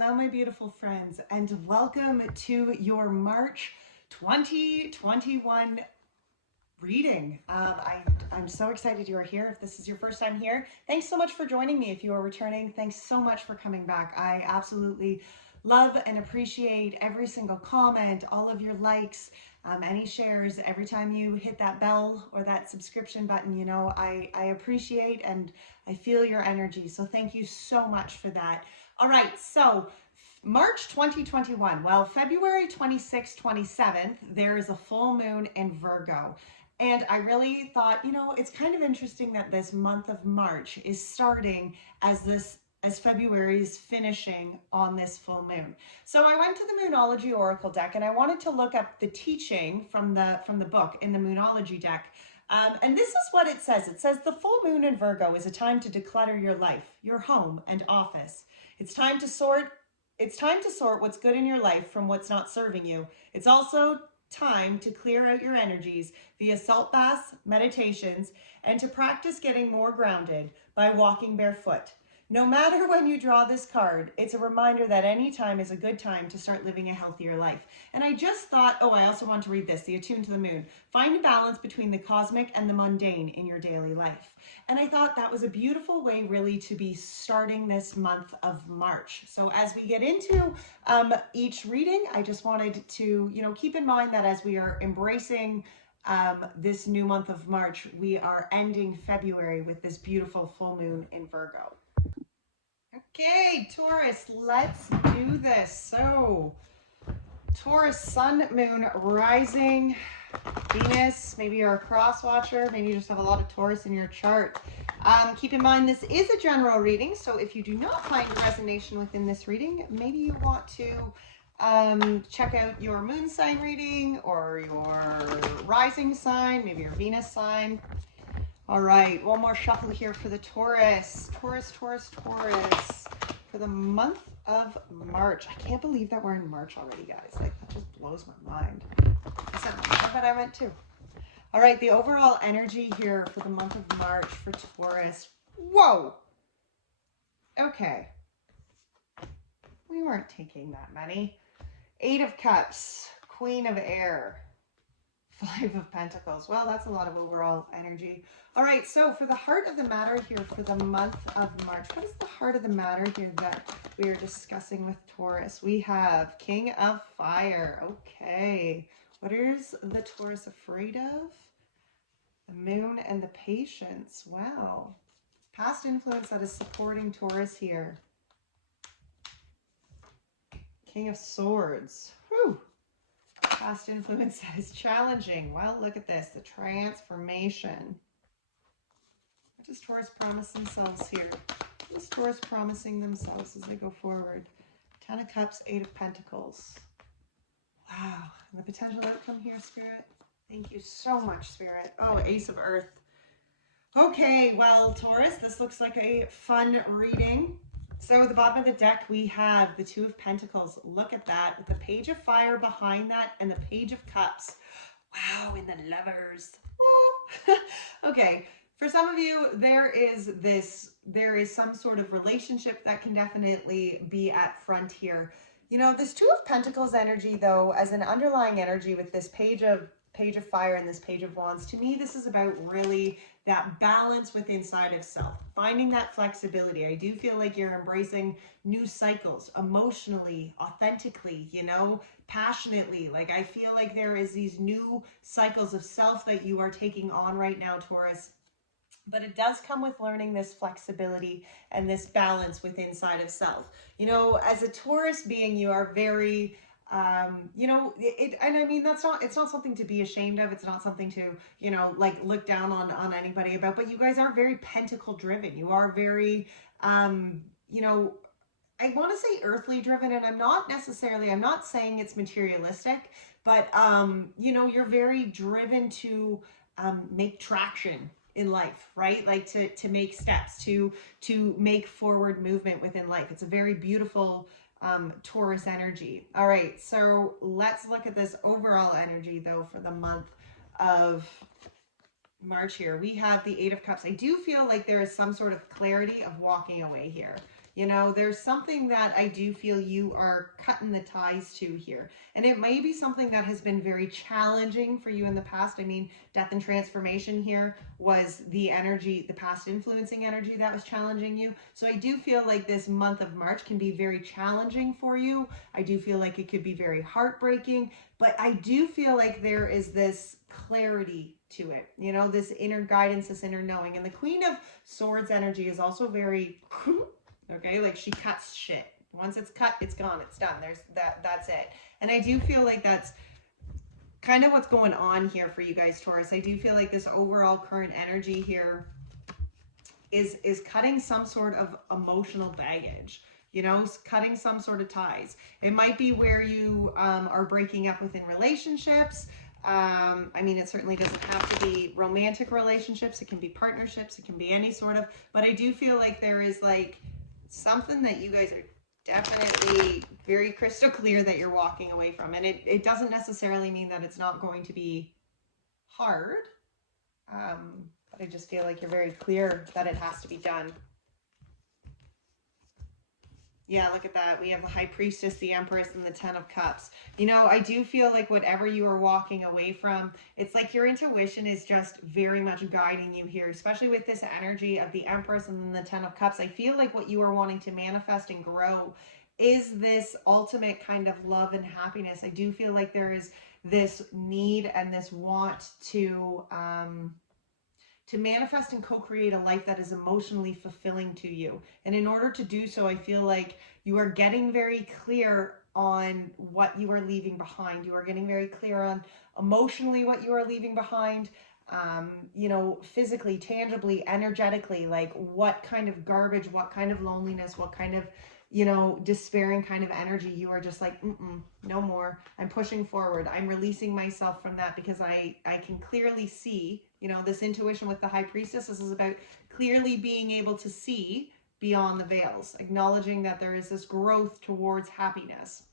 Hello, my beautiful friends, and welcome to your March 2021 reading. I'm so excited you are here. If this is your first time here, thanks so much for joining me. If you are returning, thanks so much for coming back. I absolutely love and appreciate every single comment, all of your likes, any shares. Every time you hit that bell or that subscription button, you know, I appreciate and I feel your energy. So thank you so much for that. All right, so March 2021, well, February 26th, 27th, there is a full moon in Virgo. And I really thought, you know, it's kind of interesting that this month of March is starting as February is finishing on this full moon. So I went to the Moonology Oracle deck and I wanted to look up the teaching from the book in the Moonology deck. And this is what it says. It says the full moon in Virgo is a time to declutter your life, your home and office. It's time to sort what's good in your life from what's not serving you. It's also time to clear out your energies via salt baths, meditations, and to practice getting more grounded by walking barefoot. No matter when you draw this card, it's a reminder that any time is a good time to start living a healthier life. And I just thought, oh, I also want to read this, the Attuned to the Moon. Find a balance between the cosmic and the mundane in your daily life. And I thought that was a beautiful way really to be starting this month of March. So as we get into each reading, I just wanted to, you know, keep in mind that as we are embracing this new month of March, we are ending February with this beautiful full moon in Virgo. Okay, Taurus, let's do this. So, Taurus, sun, moon, rising, Venus, maybe you're a cross watcher, maybe you just have a lot of Taurus in your chart. Keep in mind this is a general reading, so if you do not find resonation within this reading, maybe you want to check out your moon sign reading or your rising sign, maybe your Venus sign. All right, one more shuffle here for the Taurus. Taurus, for the month of March. I can't believe that we're in March already, guys. Like, that just blows my mind. I bet I went too. All right, the overall energy here for the month of March for Taurus. Whoa. Okay. We weren't taking that many. 8 of Cups, Queen of Air, 5 of Pentacles. Well, that's a lot of overall energy. All right, so for the heart of the matter here for the month of March, what is the heart of the matter here that we are discussing with Taurus? We have King of Fire. Okay. What is the Taurus afraid of? The Moon and the Patience. Wow. Past influence that is supporting Taurus here. King of Swords. Whew. Past influence that is challenging. Well, look at this. The transformation. What does Taurus promise themselves here? What is Taurus promising themselves as they go forward? 10 of Cups, 8 of Pentacles. Wow. And the potential outcome here, Spirit. Thank you so much, Spirit. Oh, Ace of Earth. Okay, well, Taurus, this looks like a fun reading. So at the bottom of the deck, we have the 2 of Pentacles. Look at that, with the Page of Fire behind that and the Page of Cups. Wow, and the Lovers. Okay, for some of you, there is some sort of relationship that can definitely be at front here. You know, this 2 of Pentacles energy, though, as an underlying energy with this Page of Fire and this Page of Wands, to me, this is about really that balance with inside of self, finding that flexibility. I do feel like you're embracing new cycles emotionally, authentically, you know, passionately. Like, I feel like there is these new cycles of self that you are taking on right now, Taurus. But it does come with learning this flexibility and this balance with inside of self. You know, as a Taurus being, you are very you know, and I mean, it's not something to be ashamed of. It's not something to, you know, like look down on anybody about, but you guys are very pentacle driven. You are very, you know, I want to say earthly driven, and I'm not saying it's materialistic, but, you know, you're very driven to, make traction in life, right? Like to make steps, to make forward movement within life. It's a very beautiful, Taurus energy. All right, so let's look at this overall energy though for the month of March here. We have the 8 of Cups. I do feel like there is some sort of clarity of walking away here. You know, there's something that I do feel you are cutting the ties to here. And it may be something that has been very challenging for you in the past. I mean, death and transformation here was the energy, the past influencing energy that was challenging you. So I do feel like this month of March can be very challenging for you. I do feel like it could be very heartbreaking, but I do feel like there is this clarity to it, you know, this inner guidance, this inner knowing. And the Queen of Swords energy is also very okay, like she cuts shit. Once it's cut, it's gone, it's done. There's that's it. And I do feel like that's kind of what's going on here for you guys, Taurus. I do feel like this overall current energy here is cutting some sort of emotional baggage, you know, cutting some sort of ties. It might be where you are breaking up within relationships. I mean, it certainly doesn't have to be romantic relationships. It can be partnerships. It can be any sort of, but I do feel like there is like something that you guys are definitely very crystal clear that you're walking away from. And it doesn't necessarily mean that it's not going to be hard. But I just feel like you're very clear that it has to be done. Yeah, look at that. We have the High Priestess, the Empress, and the Ten of Cups. You know, I do feel like whatever you are walking away from, it's like your intuition is just very much guiding you here, especially with this energy of the Empress and then the Ten of Cups. I feel like what you are wanting to manifest and grow is this ultimate kind of love and happiness. I do feel like there is this need and this want to manifest and co-create a life that is emotionally fulfilling to you. And in order to do so, I feel like you are getting very clear on what you are leaving behind. You are getting very clear on emotionally what you are leaving behind, you know, physically, tangibly, energetically, like what kind of garbage, what kind of loneliness, what kind of, you know, despairing kind of energy. You are just like, no more. I'm pushing forward. I'm releasing myself from that because I can clearly see, you know, this intuition with the High Priestess. This is about clearly being able to see beyond the veils, acknowledging that there is this growth towards happiness.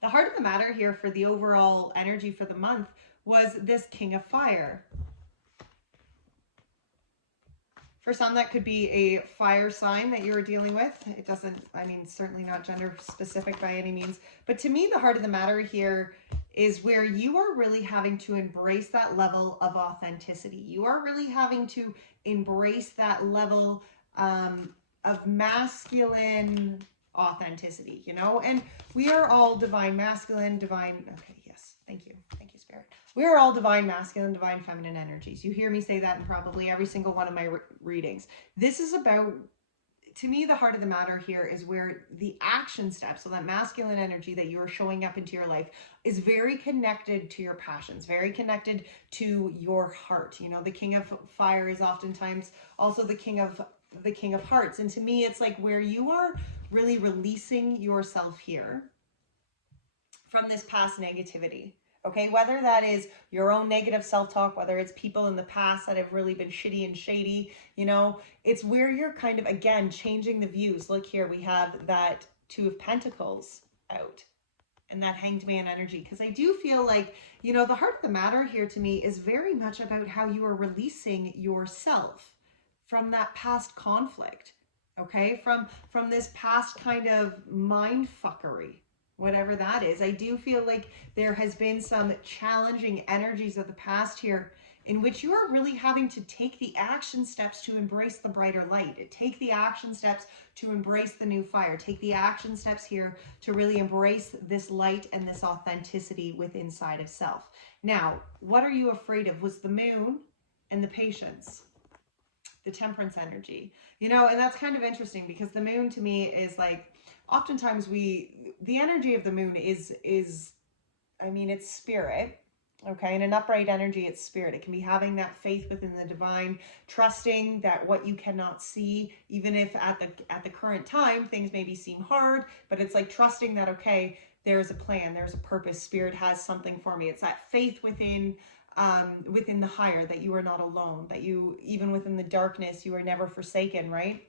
The heart of the matter here for the overall energy for the month was this King of Fire. For some, that could be a fire sign that you're dealing with. It doesn't, I mean, certainly not gender specific by any means. But to me, the heart of the matter here is where you are really having to embrace that level of authenticity. You are really having to embrace that level of masculine authenticity, you know? And we are all divine masculine, divine, okay, yes, thank you. Thank you, Spirit. We are all divine masculine, divine feminine energies. You hear me say that in probably every single one of my readings. This is about, to me, the heart of the matter here is where the action steps, so that masculine energy that you are showing up into your life is very connected to your passions, very connected to your heart. You know, the King of Fire is oftentimes also the King of Hearts. And to me, it's like where you are really releasing yourself here from this past negativity. Okay, whether that is your own negative self-talk, whether it's people in the past that have really been shitty and shady, you know, it's where you're kind of, again, changing the views. Look here, we have that Two of Pentacles out and that Hanged Man energy. Because I do feel like, you know, the heart of the matter here to me is very much about how you are releasing yourself from that past conflict, okay? From this past kind of mind fuckery, whatever that is. I do feel like there has been some challenging energies of the past here in which you are really having to take the action steps to embrace the brighter light. Take the action steps to embrace the new fire. Take the action steps here to really embrace this light and this authenticity within inside of self. Now, what are you afraid of? Was the moon and the patience, the temperance energy. You know, and that's kind of interesting because the moon to me is like, oftentimes the energy of the moon is I mean, it's spirit, okay? And an upright energy, it's spirit. It can be having that faith within the divine, trusting that what you cannot see, even if at the current time things maybe seem hard, but it's like trusting that, okay, there's a plan, there's a purpose, spirit has something for me. It's that faith within the higher, that you are not alone, that you, even within the darkness, you are never forsaken, right?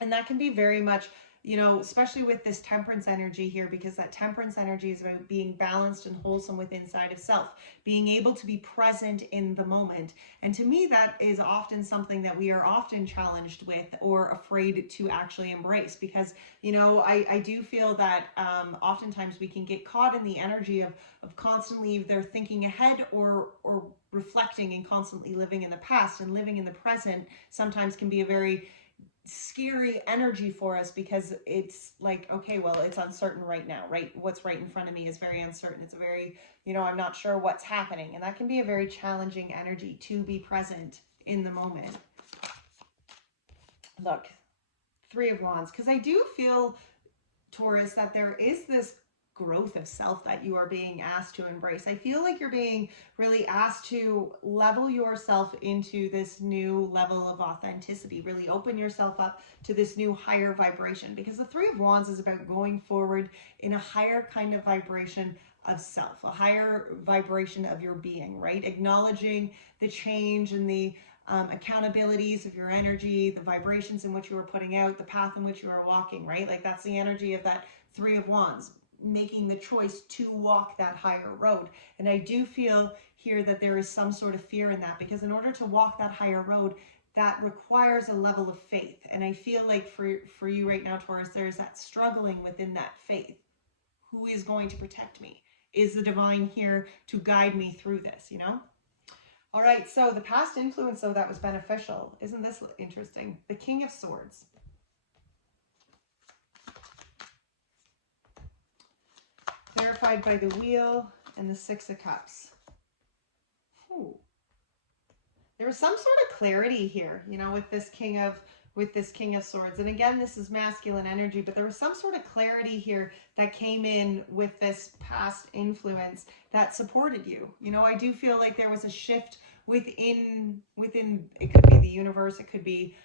And that can be very much you know, especially with this temperance energy here, because that temperance energy is about being balanced and wholesome within inside of self, being able to be present in the moment. And to me, that is often something that we are often challenged with or afraid to actually embrace, because, you know, I do feel that oftentimes we can get caught in the energy of constantly either thinking ahead or reflecting and constantly living in the past, and living in the present sometimes can be a very scary energy for us, because it's like, okay, well, it's uncertain right now, right? What's right in front of me is very uncertain. It's a very, you know, I'm not sure what's happening. And that can be a very challenging energy to be present in the moment. Look, Three of Wands, because I do feel, Taurus, that there is this growth of self that you are being asked to embrace. I feel like you're being really asked to level yourself into this new level of authenticity, really open yourself up to this new higher vibration, because the Three of Wands is about going forward in a higher kind of vibration of self, a higher vibration of your being, right? Acknowledging the change and the accountabilities of your energy, the vibrations in which you are putting out, the path in which you are walking, right? Like that's the energy of that Three of Wands, making the choice to walk that higher road. And I do feel here that there is some sort of fear in that, because in order to walk that higher road, that requires a level of faith. And I feel like for you right now, Taurus, there's that struggling within that faith. Who is going to protect me? Is the divine here to guide me through this, you know? All right, so the past influence, though, that was beneficial. Isn't this interesting? The King of Swords. Clarified by the Wheel and the Six of Cups. Ooh. There was some sort of clarity here, you know, with this King of Swords. And again, this is masculine energy, but there was some sort of clarity here that came in with this past influence that supported you. You know, I do feel like there was a shift within it could be the universe, it could be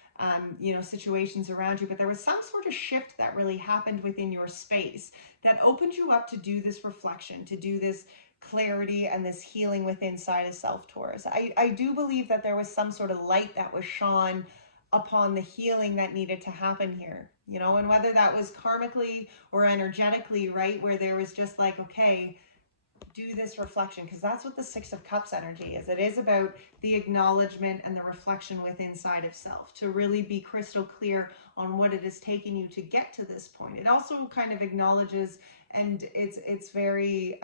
you know, situations around you, but there was some sort of shift that really happened within your space that opened you up to do this reflection, to do this clarity and this healing within inside of self, Taurus. I do believe that there was some sort of light that was shone upon the healing that needed to happen here, you know, and whether that was karmically or energetically, right, where there was just like, okay, do this reflection, because that's what the Six of Cups energy is. It is about the acknowledgement and the reflection within inside of self, to really be crystal clear on what it has taken you to get to this point. It also kind of acknowledges, and it's very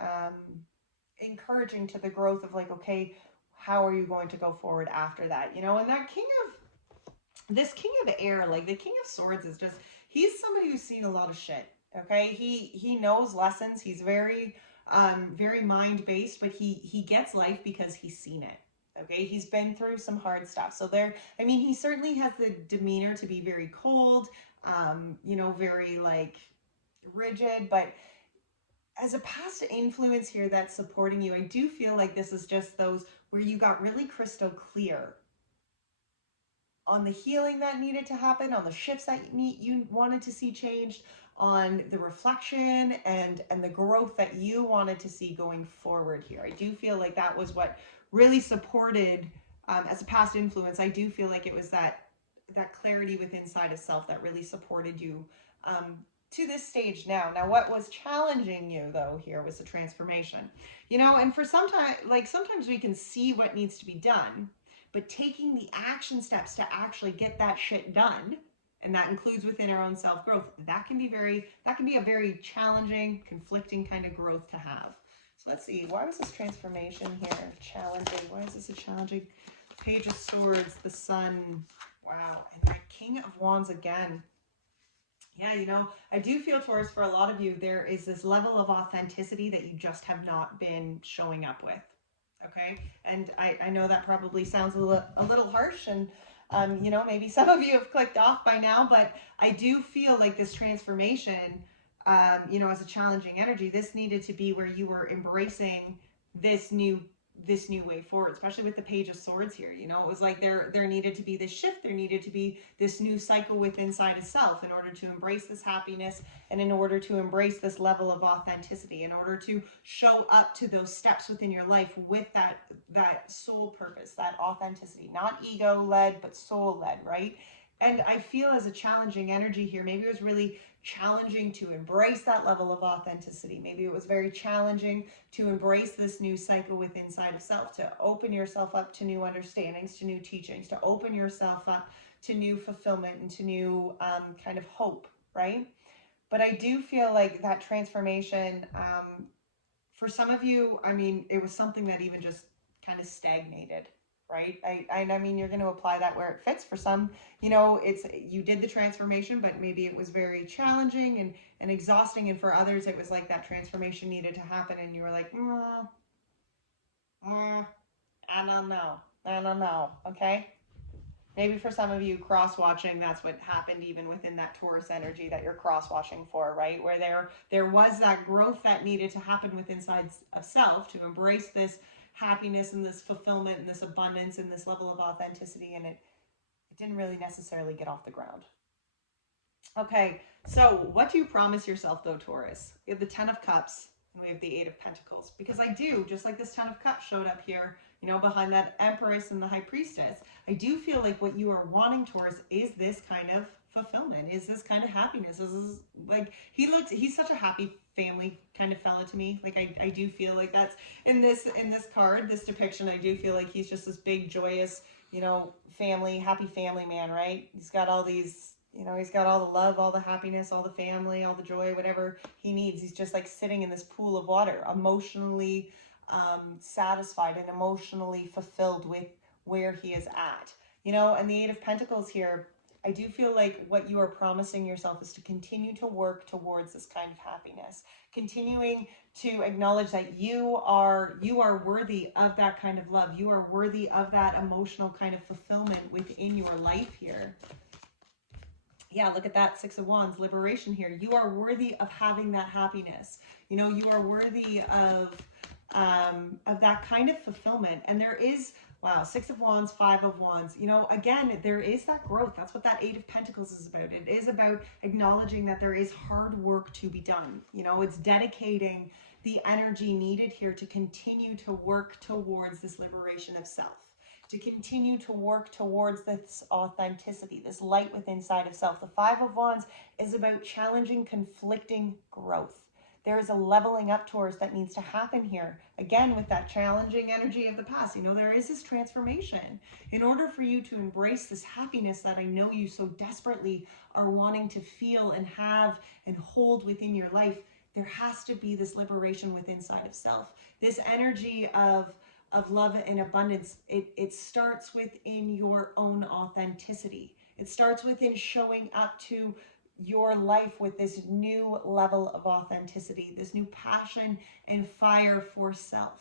encouraging to the growth of like, okay, how are you going to go forward after that, you know? And that King of Air, like the King of Swords, is just, he's somebody who's seen a lot of shit. Okay, he knows lessons. He's very very mind-based, but he gets life because he's seen it. Okay, he's been through some hard stuff. So there, I mean, he certainly has the demeanor to be very cold, you know, very like rigid, but as a past influence here that's supporting you, I do feel like this is just those where you got really crystal clear on the healing that needed to happen, on the shifts that you wanted to see changed, on the reflection and the growth that you wanted to see going forward here. I do feel like that was what really supported, as a past influence, I do feel like it was that clarity within inside of self that really supported you to this stage now. Now, what was challenging you though here was the transformation, you know, and for sometimes, like sometimes we can see what needs to be done, but taking the action steps to actually get that shit done, and that includes within our own self-growth, that can be a very challenging, conflicting kind of growth to have. So let's see, why was this transformation here challenging? Why is this a challenging? Page of Swords, the Sun, wow, and that King of Wands again. Yeah, you know, I do feel, Taurus, for a lot of you, there is this level of authenticity that you just have not been showing up with. Okay, and I know that probably sounds a little harsh, and you know, maybe some of you have clicked off by now, but I do feel like this transformation, you know, as a challenging energy, this needed to be where you were embracing this new way forward, especially with the Page of Swords here. You know, it was like there needed to be this shift, there needed to be this new cycle within inside of self in order to embrace this happiness, and in order to embrace this level of authenticity, in order to show up to those steps within your life with that soul purpose, that authenticity, not ego led, but soul led, right? And I feel as a challenging energy here, maybe it was really challenging to embrace that level of authenticity. Maybe it was very challenging to embrace this new cycle within inside of self, to open yourself up to new understandings, to new teachings, to open yourself up to new fulfillment and to new kind of hope, right? But I do feel like that transformation, for some of you, I mean, it was something that even just kind of stagnated, right? I mean, you're going to apply that where it fits. For some, you know, it's, you did the transformation, but maybe it was very challenging and exhausting. And for others, it was like that transformation needed to happen. And you were like, I don't know. Okay. Maybe for some of you cross-watching, that's what happened even within that Taurus energy that you're cross-watching for, right? Where there was that growth that needed to happen within inside of self to embrace this happiness and this fulfillment and this abundance and this level of authenticity, and it didn't really necessarily get off the ground. Okay, so what do you promise yourself though, Taurus? We have the 10 of Cups and we have the 8 of Pentacles, because I do, just like this 10 of Cups showed up here, you know, behind that Empress and the High Priestess, I do feel like what you are wanting, Taurus, is this kind of fulfillment, is this kind of happiness. This is like, he's such a happy family kind of fella to me. Like I do feel like that's in this card, this depiction, I do feel like he's just this big, joyous, you know, family, happy family man, right? He's got all these, you know, he's got all the love, all the happiness, all the family, all the joy, whatever he needs. He's just like sitting in this pool of water, emotionally satisfied and emotionally fulfilled with where he is at. You know, and the 8 of Pentacles here, I do feel like what you are promising yourself is to continue to work towards this kind of happiness, continuing to acknowledge that you are worthy of that kind of love. You are worthy of that emotional kind of fulfillment within your life here. Yeah, look at that 6 of Wands, liberation here. You are worthy of having that happiness. You know, you are worthy of that kind of fulfillment. And there is, wow, 6 of Wands, 5 of Wands. You know, again, there is that growth. That's what that 8 of Pentacles is about. It is about acknowledging that there is hard work to be done. You know, it's dedicating the energy needed here to continue to work towards this liberation of self, to continue to work towards this authenticity, this light within inside of self. The 5 of Wands is about challenging, conflicting growth. There is a leveling up towards that needs to happen here. Again, with that challenging energy of the past, you know, there is this transformation. In order for you to embrace this happiness that I know you so desperately are wanting to feel and have and hold within your life, there has to be this liberation within inside of self. This energy of love and abundance, it starts within your own authenticity. It starts within showing up to your life with this new level of authenticity, this new passion and fire for self.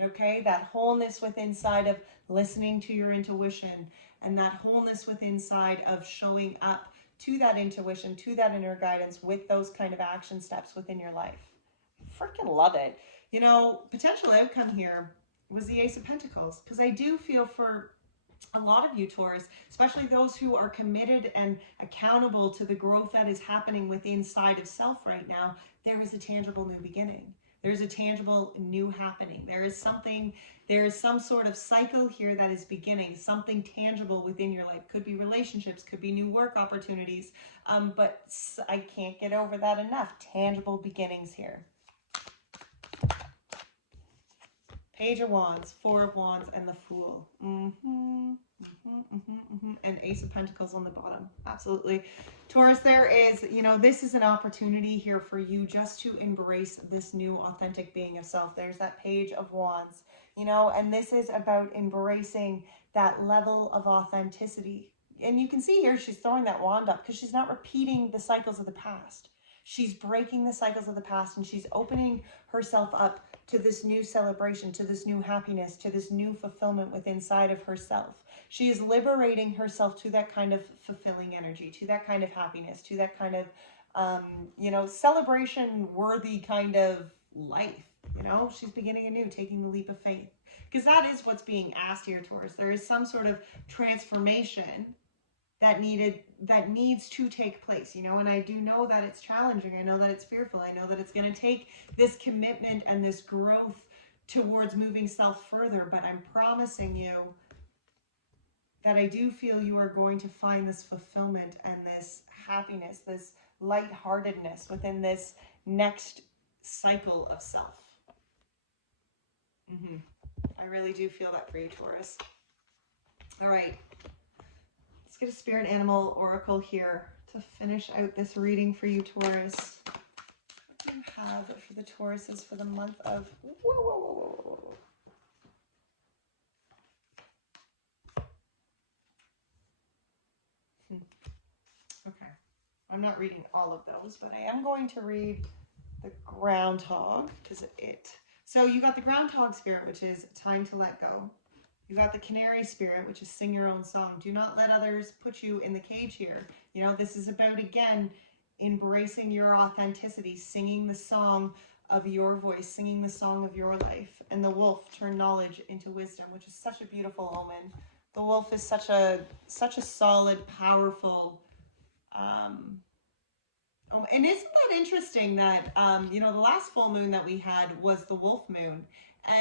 Okay, that wholeness within inside of listening to your intuition, and that wholeness within inside of showing up to that intuition, to that inner guidance with those kind of action steps within your life. Freaking love it. You know, potential outcome here was the Ace of Pentacles, because I do feel for a lot of you, Taurus, especially those who are committed and accountable to the growth that is happening within inside of self right now, there is a tangible new beginning. There's a tangible new happening. There is some sort of cycle here that is beginning, something tangible within your life. Could be relationships, could be new work opportunities, but I can't get over that enough. Tangible beginnings here. Page of Wands, 4 of Wands, and the Fool. And Ace of Pentacles on the bottom. Absolutely. Taurus, there is, you know, this is an opportunity here for you just to embrace this new authentic being of self. There's that Page of Wands, you know, and this is about embracing that level of authenticity. And you can see here, she's throwing that wand up because she's not repeating the cycles of the past. She's breaking the cycles of the past, and she's opening herself up to this new celebration, to this new happiness, to this new fulfillment within inside of herself. She is liberating herself to that kind of fulfilling energy, to that kind of happiness, to that kind of, you know, celebration worthy kind of life. You know, she's beginning anew, taking the leap of faith, because that is what's being asked here, Taurus. There is some sort of transformation that needs to take place, you know, and I do know that it's challenging. I know that it's fearful. I know that it's going to take this commitment and this growth towards moving self further, but I'm promising you that I do feel you are going to find this fulfillment and this happiness, this lightheartedness within this next cycle of self. I really do feel that for you, Taurus. All right, let's get a spirit animal oracle here to finish out this reading for you, Taurus. What do you have for the Tauruses for the month of... Okay, I'm not reading all of those, but I am going to read the groundhog, because so you got the groundhog spirit, which is time to let go. You got the canary spirit, which is sing your own song. Do not let others put you in the cage here. You know, this is about, again, embracing your authenticity, singing the song of your voice, singing the song of your life. And the wolf, turn knowledge into wisdom, which is such a beautiful omen. The wolf is such a solid, powerful, and isn't that interesting that, you know, the last full moon that we had was the wolf moon.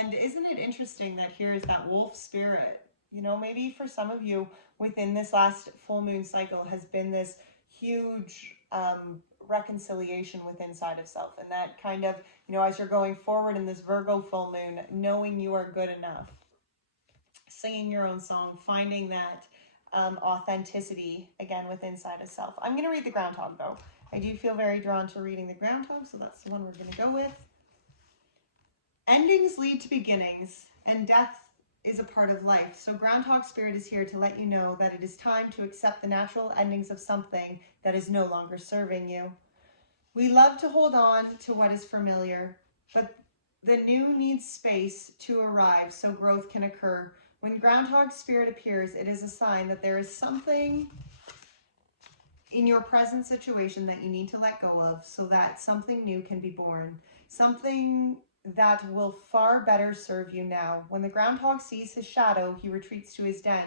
And isn't it interesting that here is that wolf spirit? You know, maybe for some of you within this last full moon cycle has been this huge reconciliation with inside of self. And that kind of, you know, as you're going forward in this Virgo full moon, knowing you are good enough, singing your own song, finding that authenticity again with inside of self. I'm going to read the groundhog though. I do feel very drawn to reading the groundhog, so that's the one we're going to go with. Endings lead to beginnings, and death is a part of life. So groundhog spirit is here to let you know that it is time to accept the natural endings of something that is no longer serving you. We love to hold on to what is familiar, but the new needs space to arrive so growth can occur. When groundhog spirit appears, it is a sign that there is something in your present situation that you need to let go of so that something new can be born. Something that will far better serve you now. When the groundhog sees his shadow, he retreats to his den.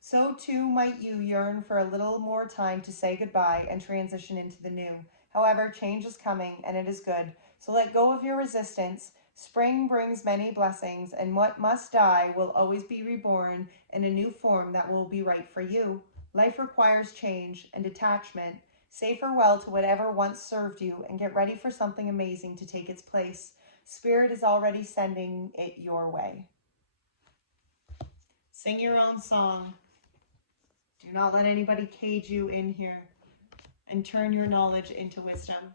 So too might you yearn for a little more time to say goodbye and transition into the new. However, change is coming and it is good. So let go of your resistance. Spring brings many blessings, and what must die will always be reborn in a new form that will be right for you. Life requires change and detachment. Say farewell to whatever once served you and get ready for something amazing to take its place. Spirit is already sending it your way. Sing your own song. Do not let anybody cage you in here, and turn your knowledge into wisdom.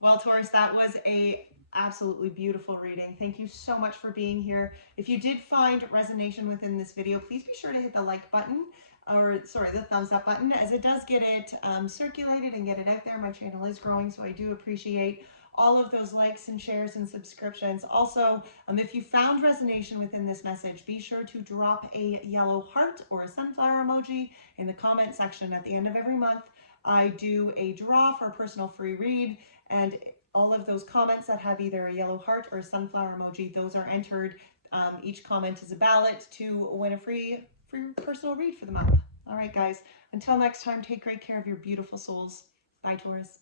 Well, Taurus, that was a absolutely beautiful reading. Thank you so much for being here. If you did find resonation within this video, please be sure to hit the like button, or sorry, the thumbs up button, as it does get it circulated and get it out there. My channel is growing, so I do appreciate all of those likes and shares and subscriptions. Also, if you found resonation within this message, be sure to drop a yellow heart or a sunflower emoji in the comment section. At the end of every month, I do a draw for a personal free read, and all of those comments that have either a yellow heart or a sunflower emoji, those are entered. Each comment is a ballot to win a free personal read for the month. All right, guys, until next time, take great care of your beautiful souls. Bye, Taurus.